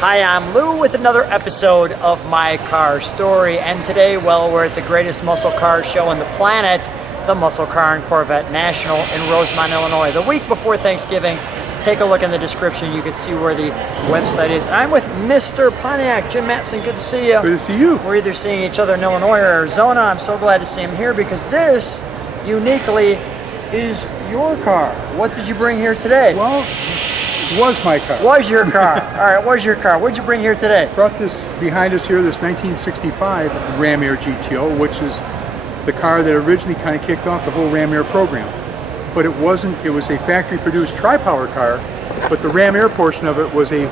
Hi, I'm Lou with another episode of My Car Story, and today, well, we're at the greatest muscle car show on the planet, the Muscle Car and Corvette National in Rosemont, Illinois. The week before Thanksgiving, take a look in the description. You can see where the website is. And I'm with Mr. Pontiac, Jim Mattison. Good to see you. Good to see you. We're either seeing each other in Illinois or Arizona. I'm so glad to see him here because this, uniquely, is your car. What did you bring here today? Well, it was my car. Was your car. All right, was your car. What did you bring here today? Brought this behind us here, this 1965 Ram Air GTO, which is the car that originally kind of kicked off the whole Ram Air program. But it wasn't, it was a factory-produced tri-power car, but the Ram Air portion of it was a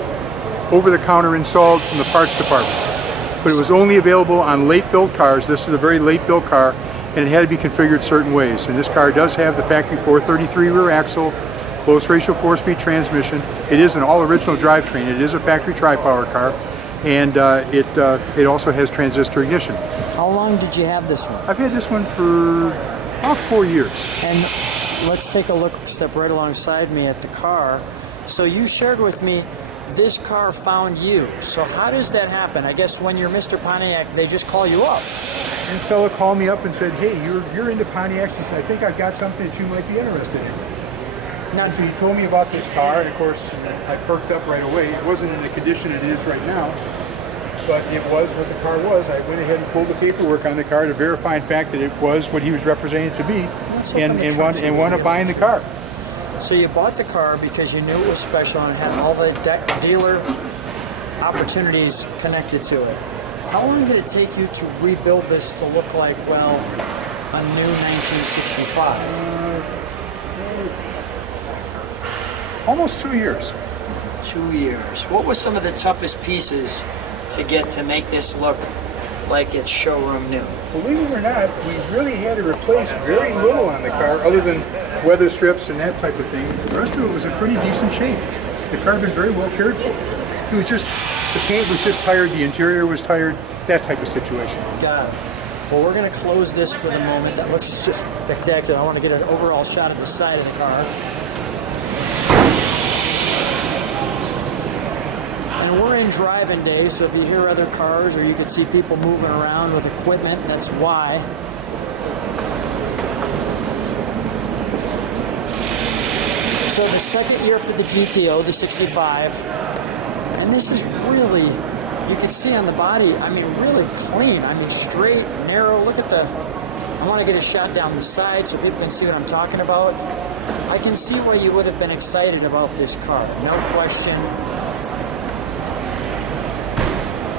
over-the-counter installed from the parts department. But it was only available on late-built cars. This is a very late-built car, and it had to be configured certain ways. And this car does have the factory 433 rear axle, close ratio 4-speed transmission. It is an all-original drivetrain. It is a factory tri-power car, and it also has transistor ignition. How long did you have this one? I've had this one for about 4 years. And let's take a look, step right alongside me at the car. So you shared with me this car found you. So how does that happen? I guess when you're Mr. Pontiac, they just call you up. And a fella called me up and said, hey, you're into Pontiacs. He said, I think I've got something that you might be interested in. Now, So he told me about this car, and of course, I perked up right away. It wasn't in the condition it is right now, but it was what the car was. I went ahead and pulled the paperwork on the car to verify, in fact, that it was what he was representing it to be, and wound up buying the car. So you bought the car because you knew it was special and it had all the dealer opportunities connected to it. How long did it take you to rebuild this to look like, well, a new 1965? Almost 2 years. 2 years. What was some of the toughest pieces to get to make this look like it's showroom new? Believe it or not, we really had to replace very little on the car other than weather strips and that type of thing. The rest of it was in pretty decent shape. The car had been very well cared for. It was just, the paint was just tired, the interior was tired, that type of situation. Got it. Well, we're going to close this for the moment. That looks just spectacular. I want to get an overall shot of the side of the car. And we're in driving day, so if you hear other cars or you can see people moving around with equipment, that's why. So the second year for the GTO, the 65, and this is really, you can see on the body, I mean, really clean. I mean, straight, narrow. Look at the, I want to get a shot down the side so people can see what I'm talking about. I can see why you would have been excited about this car, no question.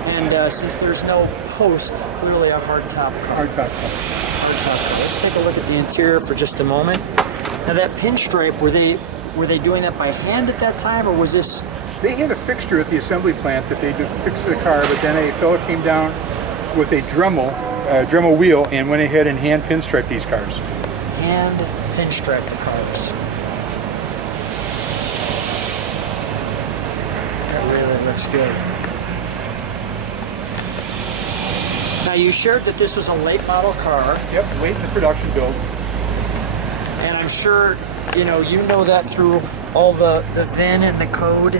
And since there's no post, clearly a hardtop car. Hardtop car. Hardtop car. Let's take a look at the interior for just a moment. Now that pinstripe, were they doing that by hand at that time, or was this? They had a fixture at the assembly plant that they did fix the car, but then a fellow came down with a Dremel wheel and went ahead and hand pinstriped these cars. Hand pinstripe the cars. That really looks good. Now you shared that this was a late model car. Yep, late in the production build. And I'm sure, you know that through all the VIN and the code.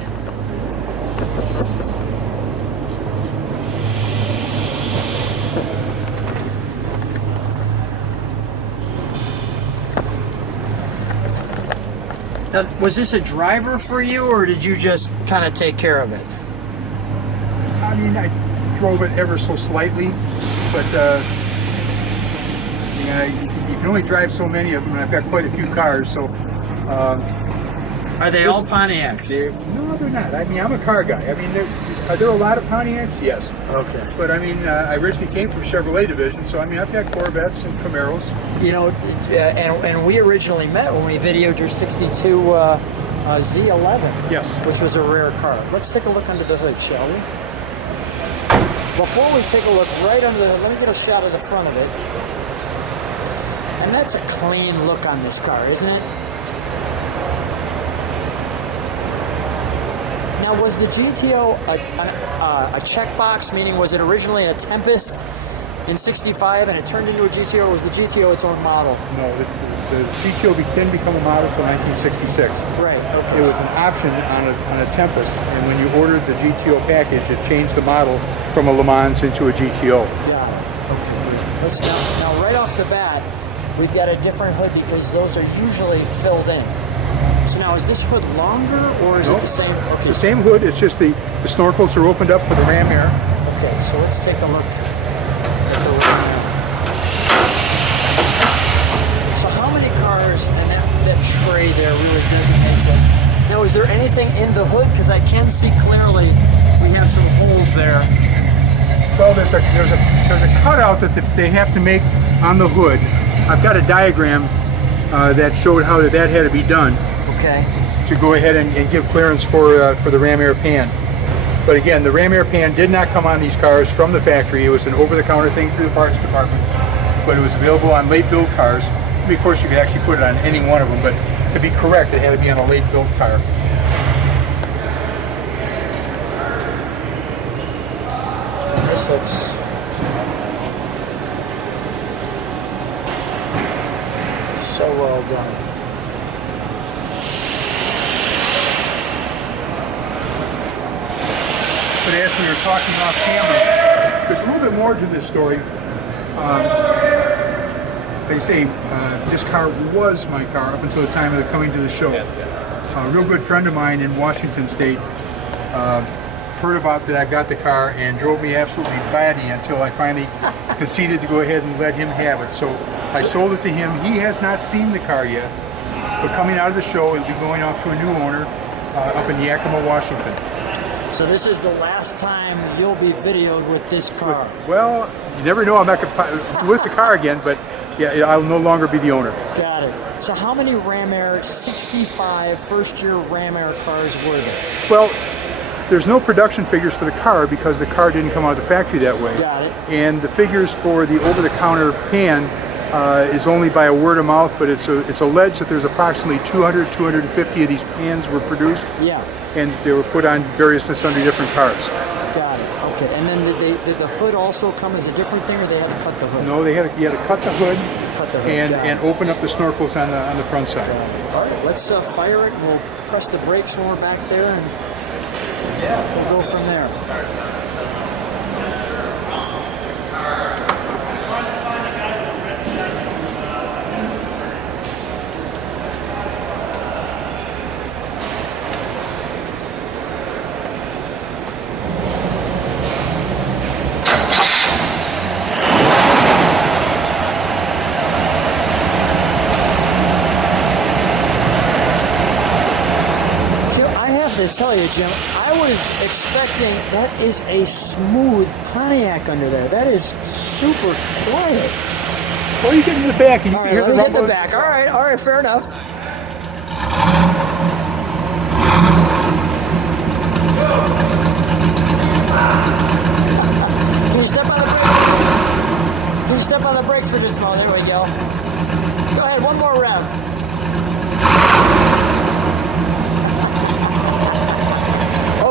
Now, was this a driver for you, or did you just kind of take care of it? I mean, I drove it ever so slightly, but you can only drive so many of them, and I've got quite a few cars, so... Are they all Pontiacs? No, they're not. I mean, I'm a car guy. I mean, are there a lot of Pontiacs? Yes. Okay. But I mean, I originally came from Chevrolet division, so I mean, I've got Corvettes and Camaros. You know, and we originally met when we videoed your 62 Z11. Yes. Which was a rare car. Let's take a look under the hood, shall we? Before we take a look right under the hood, let me get a shot of the front of it. And that's a clean look on this car, isn't it? Now, was the GTO a checkbox, meaning was it originally a Tempest in 65 and it turned into a GTO? Or was the GTO its own model? No, the GTO didn't become a model until 1966. Right, okay. It was an option on a Tempest, and when you ordered the GTO package, it changed the model from a Le Mans into a GTO. Got it. Okay. Let's now right off the bat, we've got a different hood because those are usually filled in. So now, is this hood longer or is it the same? Okay. It's the same hood, it's just the snorkels are opened up for the ram air. Okay, so let's take a look at the ram air. So how many cars, and that tray there really designates it. Now, is there anything in the hood? Because I can see clearly we have some holes there. So there's a cutout that they have to make on the hood. I've got a diagram that showed how that had to be done. Okay. To go ahead and give clearance for the ram air pan. But again, the ram air pan did not come on these cars from the factory. It was an over-the-counter thing through the parts department, but it was available on late build cars. I mean, of course, you could actually put it on any one of them, but to be correct, it had to be on a late build car. And this looks so well done. But as we were talking off camera, there's a little bit more to this story. They say this car was my car up until the time of the coming to the show. A real good friend of mine in Washington State heard about that I got the car and drove me absolutely batty until I finally conceded to go ahead and let him have it. So I sold it to him. He has not seen the car yet, but coming out of the show, it'll be going off to a new owner up in Yakima, Washington. So this is the last time you'll be videoed with this car. Well, you never know. I'm not with the car again, but yeah, I'll no longer be the owner. Got it. So how many Ram Air 65 first-year Ram Air cars were there? Well, there's no production figures for the car because the car didn't come out of the factory that way. Got it. And the figures for the over-the-counter pan is only by a word of mouth, but it's alleged that there's approximately 200, 250 of these pans were produced. Yeah. And they were put on various sundry different cars. Got it. Okay. And then did the hood also come as a different thing, or they had to cut the hood? No, you had to cut the hood. Cut the hood. And open up the snorkels on the front side. All right. Let's fire it, and we'll press the brakes when we're back there, and we'll go from there. To tell you, Jim, I was expecting that is a smooth Pontiac under there. That is super quiet. Well, you get in the back and you can hear the rumble. Get in the back. All right, fair enough. Can you step on the brakes? Can you step on the brakes for just a moment? There we go. Go ahead, one more rev.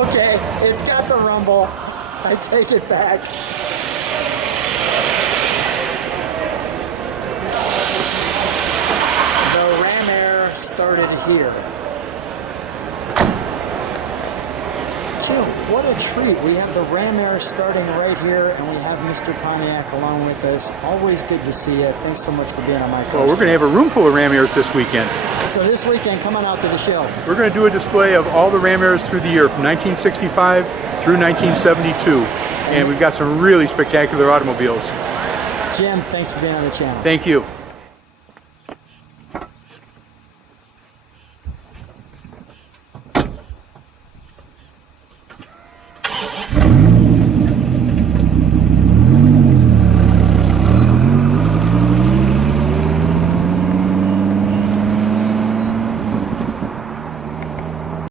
Okay, it's got the rumble. I take it back. The Ram Air started here. Jim, what a treat. We have the Ram Air starting right here, and we have Mr. Pontiac along with us. Always good to see you. Thanks so much for being on my coast. Well, we're going to have a room full of Ram Airs this weekend. So this weekend, come on out to the show. We're going to do a display of all the Ram Airs through the year, from 1965 through 1972. And we've got some really spectacular automobiles. Jim, thanks for being on the channel. Thank you.